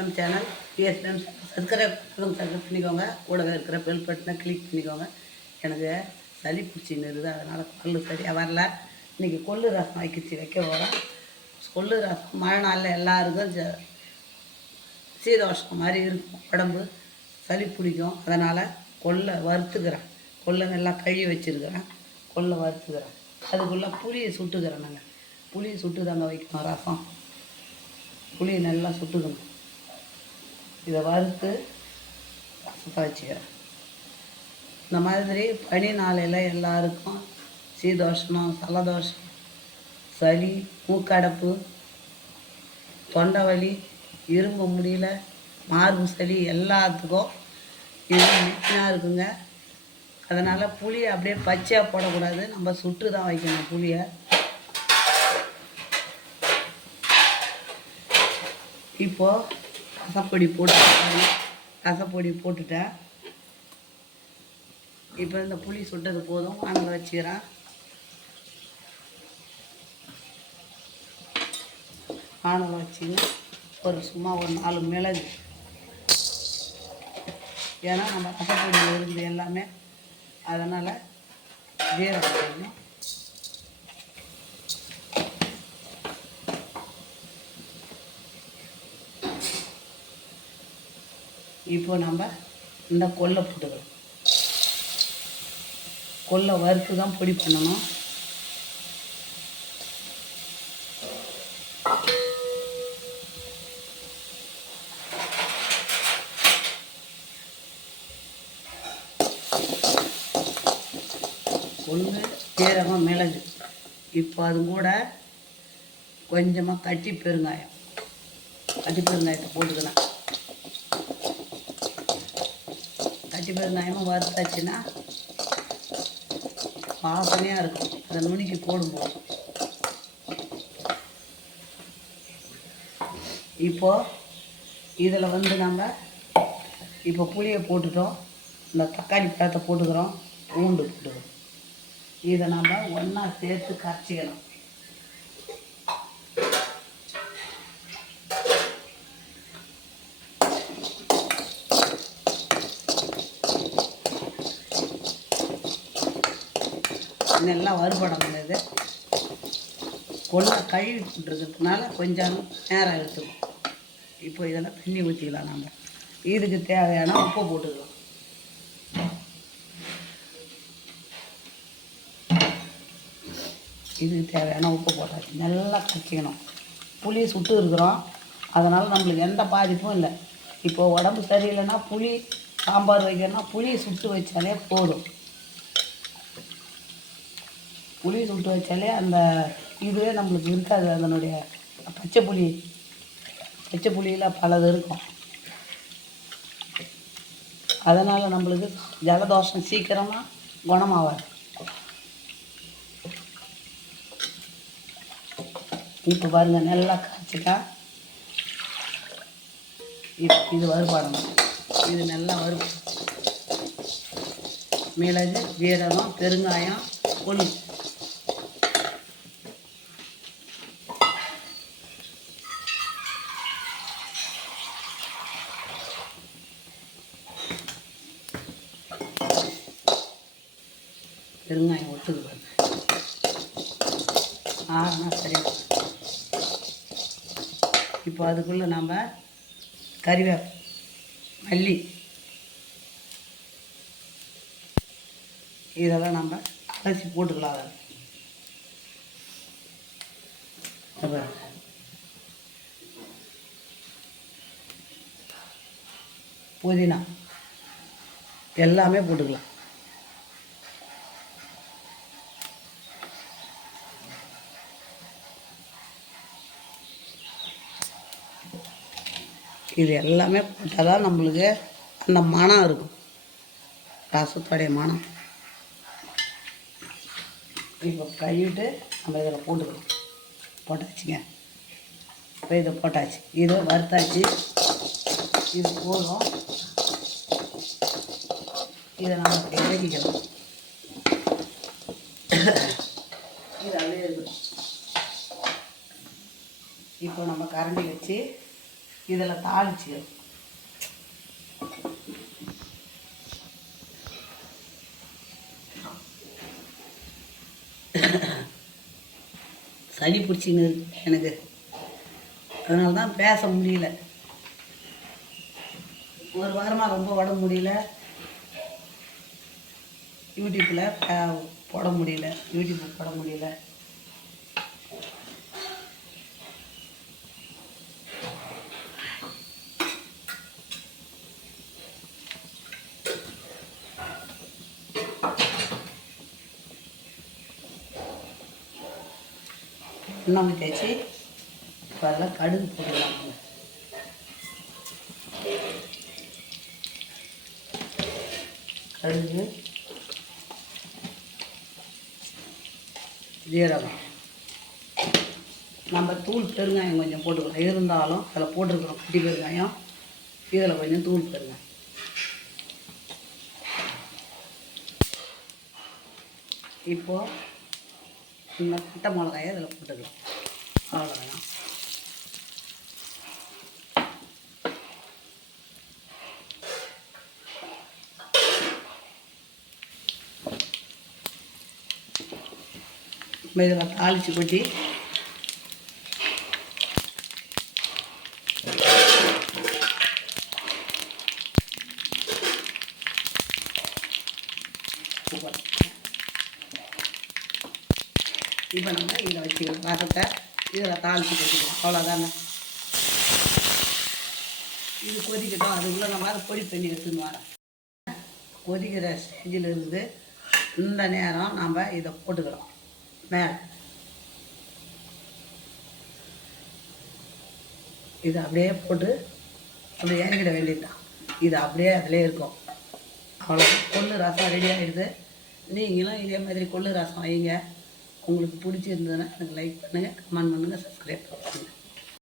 நம்ம channel BSM subscribe பண்ணிக்கோங்க. கூடவே இருக்கிற பெல் பட்டனை கிளிக் பண்ணிக்கோங்க. எனக்கு சளி பிடிச்சின்னு இருக்குது, அதனால் கொள்ளு சரியாக வரல. இன்றைக்கி கொள்ளு ரசம் வைக்க போகிறோம். கொள்ளு ரசம் மழை நாளில் எல்லாருக்கும் சீதோஷம் மாதிரி இருக்கும், உடம்பு சளி பிடிக்கும். அதனால் கொள்ளை வறுத்துக்கிறேன். கொள்ளை நல்லா கழுவி வச்சுருக்கிறேன், கொள்ளை வறுத்துக்கிறேன். அதுக்குள்ளே புளியை சுட்டுக்கிறேன். நாங்கள் புளியை சுட்டு தாங்க வைக்கணும் ரசம். புளியை நல்லா சுட்டுக்கணும். இதை வறுத்து ரசத்தை வச்சுக்கிறேன். இந்த மாதிரி பனி நாளையில் எல்லாருக்கும் சீதோஷனம், சலதோஷம், சளி, மூக்கடைப்பு, தொண்டை வலி, இரும்ப முடியல, மார்பு சளி எல்லாத்துக்கும் இது மெயினாக இருக்குங்க. அதனால் புளியை அப்படியே பச்சையாக போடக்கூடாது, நம்ம சுட்டு தான் வைக்கணும் புளியை. இப்போது ரசப்பொடி போட்டுட்டேன். இப்போ இந்த புளி சுட்டது போதும், வானலை வச்சுக்கிறேன். வானலை வச்சுங்க சும்மா ஒரு 4 மிளகு, ஏன்னா நம்ம ரசப்பொடியில் இருக்குது எல்லாமே, அதனால் ஜீரகம் கொஞ்சம், இப்போ நம்ம இந்த கொள்ளை போட்டுக்கலாம். கொள்ளை வறுத்து தான் பொடி பண்ணணும். கொள்ளு, சீரகம், மிளகு, இப்போ அது கூட கொஞ்சமாக கட்டி பெருங்காயத்தை போட்டுக்கலாம். கட்டி பெருங்காயமும் வறுத்தாச்சுன்னா வாசனையாக இருக்கும். அதை நுணுக்கி போடும்போது இப்போது இதில் நம்ம இப்போ புளியை போட்டுட்டோம், இந்த தக்காளி பழத்தை போட்டுக்கிறோம், பூண்டு போட்டுக்கிறோம். இதை நம்ம ஒன்றா சேர்த்து கரைச்சிக்கணும். நல்லா வறுபடணும். இது கொள்ளை கழுவி போட்டுருக்கிறதுனால கொஞ்சம் நேரம் எடுத்துக்கும். இப்போ இதெல்லாம் தண்ணி ஊற்றிக்கலாம். நம்ம இதுக்கு தேவையான உப்பு போட்டுக்கலாம். இதுக்கு தேவையான உப்பு போட்டாச்சு. நல்லா கரைச்சிக்கணும். புளி சுட்டு இருக்கிறோம், அதனால் நம்மளுக்கு எந்த பாதிப்பும் இல்லை. இப்போது உடம்பு சரியில்லைன்னா புளி சாம்பார் வைக்கிறோன்னா புளி சுட்டு வச்சாலே போதும். புளி சுட்டு வச்சாலே அந்த இதுவே நம்மளுக்கு இருக்காது. அதனுடைய பச்சை புளியில் பலது இருக்கும். அதனால் நம்மளுக்கு ஜலதோஷம் சீக்கிரமாக குணமாகாது. இப்போ பாருங்கள், நல்லா காய்ச்சிட்டா இது வறுபாடணும். இது நல்லா மிளகு, ஜீரகம், பெருங்காயம், கொள்ளு, பெருங்காயம் ஒட்டுது. சரியா. இப்போ அதுக்குள்ளே நம்ம கறிவேப்பிலை, மல்லி இதெல்லாம் நம்ம அரைச்சி போட்டுக்கலாம். அதில் புதினா எல்லாமே போட்டுக்கலாம். இது எல்லாமே போட்டால் தான் நம்மளுக்கு அந்த மனம் இருக்கும், ரசத்தோடைய மனம். இப்போ கழுவிட்டு நம்ம இதில் போட்டாச்சுங்க. இப்போ இதை போட்டாச்சு, இதை வறுத்தாச்சு. இது போதும். இதை நம்ம இறக்கிக்கலாம். இது அப்படியே இருக்கும். இப்போ நம்ம கரண்டி வச்சு இதில் தாளிச்சு சளி பிடிச்சின்னு இருக்கு எனக்கு, அதனால தான் பேச முடியல. ஒரு வாரமாக ரொம்ப உடம்பு முடியல, யூடியூப்பில் போட முடியல, எண்ணெய் தேய்ச்சி இப்போ அதில் கடுகு போட்டுக்கலாம். கடுகு, ஜீரகம், நம்ம தூள் பெருங்காயம் கொஞ்சம் போட்டுக்கலாம். இருந்தாலும் அதில் போட்டிருக்கிறோம் குட்டி பெருங்காயம், இதில் கொஞ்சம் தூள் பெருங்காயம். இப்போது இந்த பட்டை மிளகாயை அதில் போட்டுக்கலாம். அவ்வளோதான். இதில் தாளித்து கொட்டி இப்போ நம்ம இதில் வச்சுக்கலாம். ரசத்தை இதில் தாளித்து கொட்டிக்கலாம். அவ்வளோதாங்க. இது கொதிக்கட்டும். அதுக்குள்ளே நம்ம அதை பொடி பண்ணி எடுத்துன்னு வரோம். கொதிக்கிற ஸ்டேஜில் இருந்து இந்த நேரம் நம்ம இதை போட்டுக்கிறோம் மேலே. இதை அப்படியே போட்டு அப்படியே இறங்கிட வேண்டியதுதான். இது அப்படியே அதிலே இருக்கும். அவ்வளோ கொள்ளு ரசம் ரெடி ஆகிடுது. நீங்களும் இதே மாதிரி கொள்ளு ரசம் வைங்க. உங்களுக்கு பிடிச்சிருந்ததுன்னா எனக்கு லைக் பண்ணுங்கள், கமெண்ட் பண்ணுங்கள், சப்ஸ்கிரைப் பண்ணுங்கள்.